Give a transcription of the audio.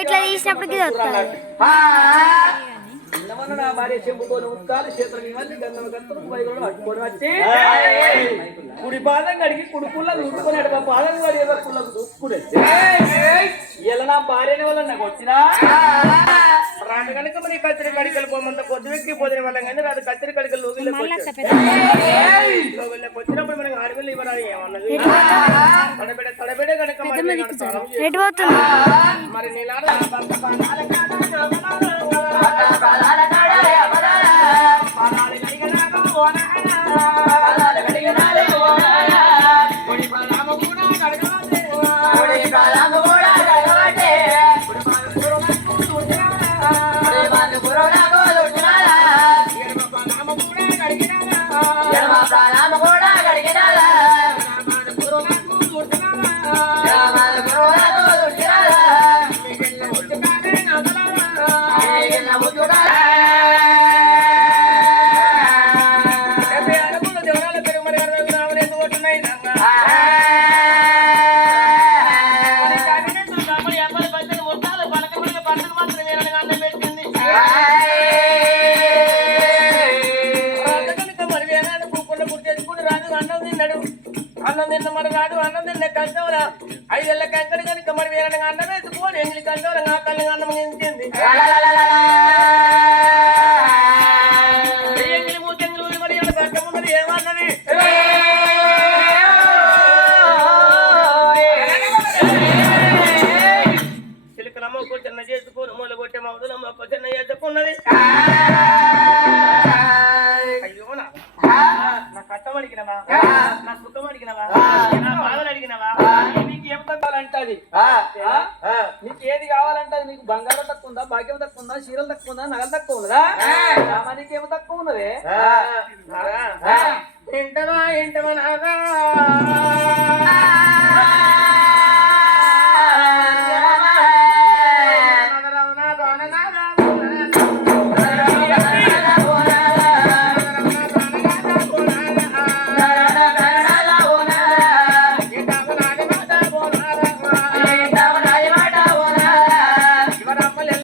ఇట్లా తీసినప్పటికీ నా భార్య చెంపుకొని ఉత్తాలు చేతులు ఇవన్నీ గంధం కత్తులు పైగులు పట్టుకొని వచ్చి కుడి పాదం కడిగి కుడి పుల్లకు దుట్టుకొని అటు పాదం కడిగి ఏదో పుల్లకు దుక్కునే ఇలా నా భార్యని వల్ల నాకు వచ్చినా రాను కనుక మరి కత్తిరి కడికలు పోమంత పొద్దు వెక్కి పోదిన వల్ల కానీ అది కత్తిరి కడికలు లోగిళ్ళకి వచ్చినప్పుడు మనకి ఆడపిల్ల ఇవ్వరాదు ఏమన్నది తడబెడే కనుక మరి నీలాడ అన్నం తిన్న మరి రాదు అన్నం తిన్న కంచవరా 5 ఏళ్ళ కంకడి కనుక మరి వేరే అన్నం వేసుకోని ఎంగిలి కంచవరా నా తల్లి అన్నం ఎంగింది ఎంగిలి మూతెంగిలి మరి కట్టము మరి ఏమన్నది చిలుకలమ్మ చిన్న చేసుకోని మూల కొట్టే మౌదులమ్మ చిన్న చేసుకున్నది అయ్యో నా కట్టం అడిగినవా నా సుఖం అడిగినవా నా బాధలు అడిగినవా నీకు ఏం తగ్గాలంటది నీకు ఏది కావాలంటది నీకు బంగారం తక్కువ ఉందా భాగ్యం తక్కువ ఉందా చీరలు తక్కువ ఉందా నగలు తక్కువ ఉన్నదా నీకేమో తక్కువ ఉన్నదే ఇంటవా ఇంటవా నాగా